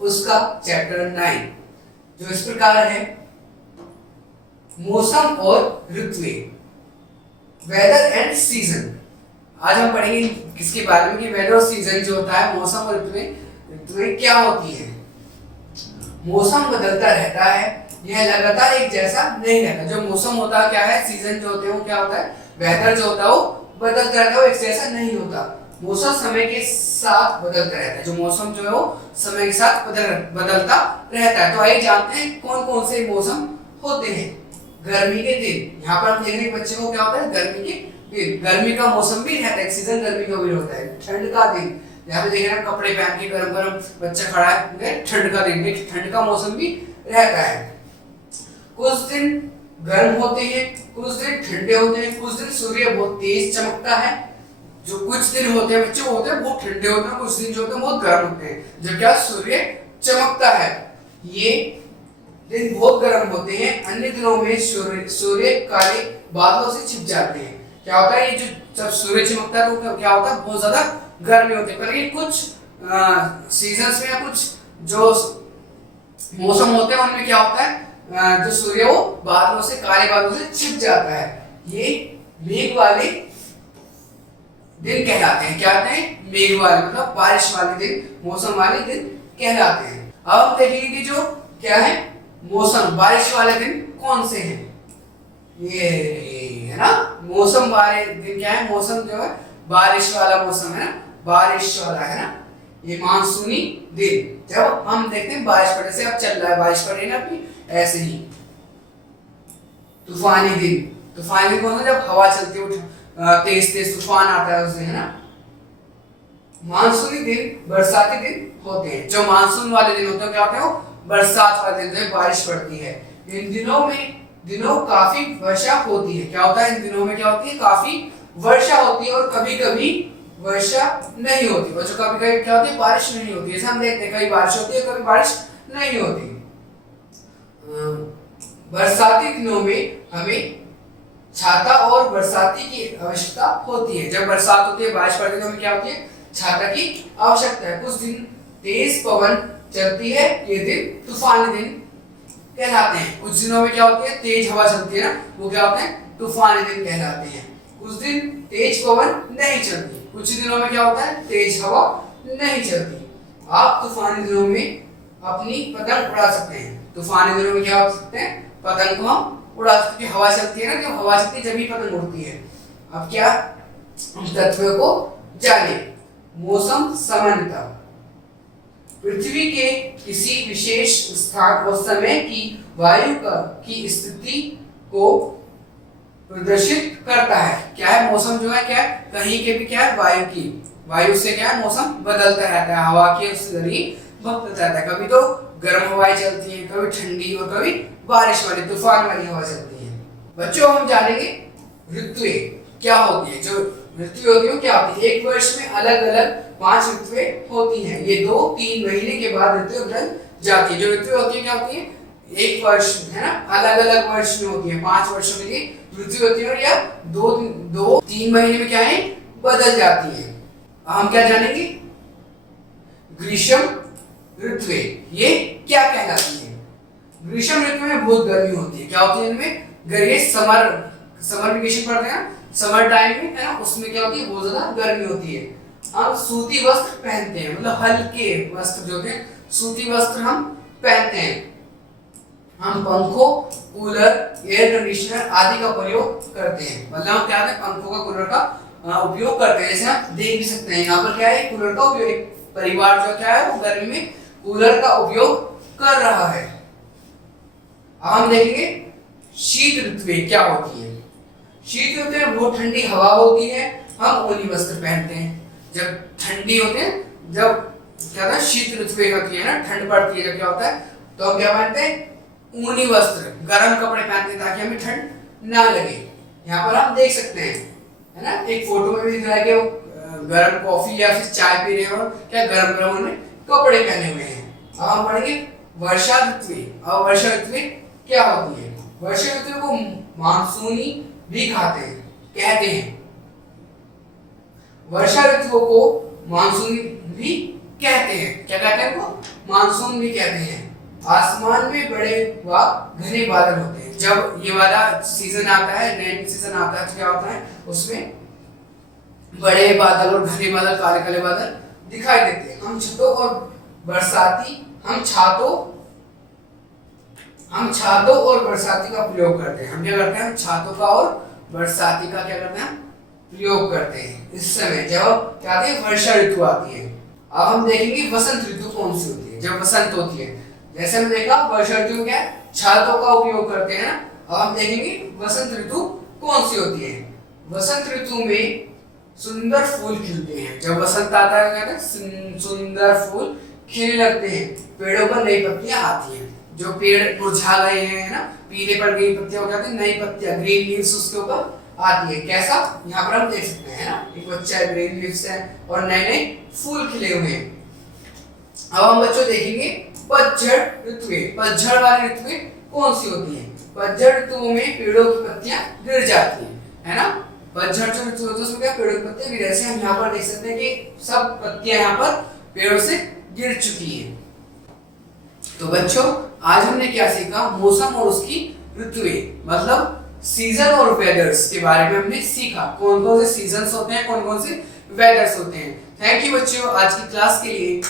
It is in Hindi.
उसका चैप्टर 9 जो इस प्रकार है, मौसम और ऋतुएं, वेदर एंड सीजन। आज हम पढ़ेंगे किसके बारे में कि वेदर और सीजन जो होता है, मौसम और ऋतुएं क्या होती है। मौसम बदलता रहता है, यह लगातार एक जैसा नहीं रहता। जो मौसम होता है क्या है, सीजन जो होते हैं वो क्या होता है, वेदर जो होता है वो बदलता रहता है, वो एक जैसा नहीं होता। मौसम समय के साथ बदलता रहता है, जो मौसम जो है वो समय के साथ बदलता रहता है। तो आइए जानते हैं कौन कौन से मौसम होते हैं। गर्मी के दिन, यहाँ पर हम देख रहे हैं बच्चे को क्या होता है, गर्मी के दिन, गर्मी का मौसम भी रहता है, सीजन गर्मी का भी होता है। ठंड का दिन, यहाँ पे देख रहे हैं कपड़े पहन के गरम गरम बच्चा खड़ा है, ठंड का दिन, ठंड का मौसम भी रहता है। कुछ दिन गर्म होते हैं, कुछ दिन ठंडे होते हैं, कुछ दिन सूर्य बहुत तेज चमकता है। जो कुछ दिन होते हैं बच्चे वो होते हैं बहुत ठंडे होते हैं, कुछ दिन जो होते हैं बहुत गर्म होते हैं, जब क्या सूर्य चमकता है। ये दिन बहुत गर्म होते हैं। अन्य दिनों में सूर्य काले बादलों से छिप जाते हैं। क्या होता है, ये जो जब सूर्य चमकता है तो क्या होता है, बहुत ज्यादा गर्मी होती है। पर ये कुछ सीजन्स में या कुछ जो मौसम होते हैं उनमें क्या होता है, जो सूर्य वो बादलों से, काले बादलों से छिप जाता है। ये मेघ वाले दिन कहलाते हैं। क्या कहते हैं, मेघ वाले, मतलब बारिश वाले दिन, मौसम वाले दिन कहलाते हैं। अब हम देखेंगे कि जो क्या है, मौसम बारिश वाले दिन कौन से हैं। ये है ना, मौसम वाले दिन क्या है, मौसम जो है बारिश वाला मौसम है ना, बारिश वाला है ना, ये मानसूनी दिन। जब हम देखते हैं बारिश पड़ने से, अब चल रहा है बारिश पड़ रही है ना अपनी, ऐसे ही। तूफानी दिन, तूफानी दिन कौन सा, जब हवा चलती है, तेज तेज तूफान आता है उसमें, है ना। मानसूनी दिन, बरसाती दिन होते हैं। जो मानसून वाले दिन होते हैं क्या होते हैं, वो बरसात वाले दिन, बारिश पड़ती है। इन दिनों काफी वर्षा होती है। क्या होता है, इन दिनों में क्या होती है, काफी वर्षा होती है, और कभी कभी वर्षा नहीं होती, और जो कभी कभी क्या होती है, बारिश नहीं होती। जैसे हम देखते हैं कभी बारिश होती है, कभी बारिश नहीं होती। बरसाती दिनों में हमें छाता और बरसाती की आवश्यकता होती है। जब बरसात होती है, बारिश पड़ती है, तो हमें क्या होती है, छाता की आवश्यकता है। कुछ दिन तेज पवन चलती है, ये दिन तूफानी दिन कहलाते हैं। कुछ दिनों में क्या होती है, तेज हवा चलती है ना, वो क्या होते हैं, तूफानी दिन कहलाते हैं। कुछ दिन तेज पवन नहीं चलती, कुछ दिनों में क्या होता है, तेज हवा नहीं चलती। आप तूफानी दिनों में अपनी पतंग उड़ा सकते हैं। तूफानी दिनों में क्या हो सकते हैं, पतंग को हम उड़ा सकते हैं। हवा चलती है ना, जब हवा चलती है जब ही पतंग उड़ती है। अब क्या, हम तत्व को जाने। मौसम सामान्यतः पृथ्वी के किसी विशेष स्थान और समय की वायु की स्थिति को प्रदर्शित करता है। क्या है, मौसम जो है क्या है, कहीं के भी क्या है, वायु से क्या है, मौसम बदलता रहता है, हवा के जरिए बदलता रहता है। कभी तो गर्म हवाएं चलती हैं, कभी ठंडी, और कभी बारिश वाली, तूफान वाली हवा चलती है। बच्चों, हम जानेंगे ऋतुएं क्या होती है। जो ऋतु होती है क्या होती है, एक वर्ष में अलग अलग 5 ऋतुएं होती हैं। ये 2-3 महीने के बाद ऋतु बदल जाती है। जो ऋतु होती है क्या होती है, एक वर्ष है ना, अलग अलग वर्ष में होती है, 5 वर्षों के लिए ऋतु होती है, या 2-3 महीने में क्या है, बदल जाती है। हम क्या जानेंगे, ग्रीष्म ऋतुएं ये क्या कहलाती है। ग्रीष्म ऋतु में बहुत गर्मी होती है। क्या होती है इनमें, गर्मी, समर वेकेशन पढ़ते हैं, समर टाइम में है ना, उसमें क्या होती है, बहुत ज्यादा गर्मी होती है। हम सूती वस्त्र पहनते हैं, मतलब हल्के वस्त्र जो होते हैं, सूती वस्त्र हम पहनते हैं। हम पंखों, कूलर, एयर कंडीशनर आदि का प्रयोग करते हैं। मतलब क्या है, पंखों का, कूलर का उपयोग करते हैं। जैसे आप देख भी सकते हैं यहाँ पर क्या है, कूलर का उपयोग, एक परिवार जो क्या है वो गर्मी में कूलर का उपयोग कर रहा है। हम देखेंगे शीत ऋतुएं क्या होती है। शीत ऋतु में बहुत ठंडी हवा होती है, हम ऊनी वस्त्र पहनते हैं। जब ठंडी होते हैं, जब क्या होता है, शीत ऋतुएं होती है ना, ठंड पड़ती है, जब क्या होता है, तो हम क्या पहनते हैं, ऊनी वस्त्र, गर्म कपड़े पहनते हैं, ताकि हमें ठंड ना लगे। यहाँ पर आप देख सकते हैं, है ना, एक फोटो में भी दिख रहा है कि वो गर्म कॉफी या फिर चाय पी रहे हो, क्या गर्म गर्म उन्होंने कपड़े पहने हुए हैं। अब हम पढ़ेंगे वर्षा ऋतुएं। अब वर्षा ऋतुएं क्या होती है। वर्षा ऋतु को मानसूनी भी कहते हैं। वर्षा ऋतु को मानसूनी भी कहते हैं। क्या कहते हैं उनको? मानसून भी कहते हैं। आसमान में बड़े व घने बादल होते हैं। जब ये वाला सीजन आता है, रेन सीजन आता है, तो क्या होता है उसमें बड़े बादल और घने बादल, काले काले बादल दिखाई देते हैं। हम छतों और बरसाती हम छातों और बरसाती का प्रयोग करते हैं। हम क्या करते हैं? हम छातों का और बरसाती का क्या करते हैं? प्रयोग करते हैं इस समय जब क्या आती है? वर्षा ऋतु आती है। अब हम देखेंगे वसंत ऋतु कौन सी होती है, जब वसंत होती है। जैसे हमने देखा वर्षा ऋतु में क्या है? छातों का उपयोग करते हैं ना। अब हम देखेंगे वसंत ऋतु कौन सी होती है। वसंत ऋतु में सुंदर फूल खिलते हैं। जब वसंत आता है कहते हैं सुंदर फूल खिलने लगते हैं, पेड़ों पर नई पत्तियां आती हैं। जो पेड़ मुरझा गए हैं ना, पीले पड़ गई पत्तियां, क्या कहते हैं? नई पत्तियां, ग्रीन लीव्स उसके ऊपर आती है। कैसा? यहाँ पर हम देख सकते हैं ना, एक बच्चा है, ग्रीन लीव्स है और नए नए फूल खिले हुए हैं। अब हम बच्चों देखेंगे पतझड़ ऋतुएं। पतझड़ वाली ऋतुएं कौन सी होती है? पतझड़ ऋतुओं में पेड़ों की पत्तियां गिर जाती है ना। पतझड़ जो ऋतु होती है उसमें क्या पेड़ों की पत्तियां गिर, जैसे हम यहाँ पर देख सकते हैं कि सब पत्तियां यहाँ पर पेड़ों से गिर चुकी हैं। तो बच्चों आज हमने क्या सीखा? मौसम और उसकी ऋतुएं, मतलब सीजन और वेदर्स के बारे में हमने सीखा। कौन कौन से सीजन्स होते हैं, कौन कौन से वेदर्स होते हैं। थैंक यू बच्चों आज की क्लास के लिए।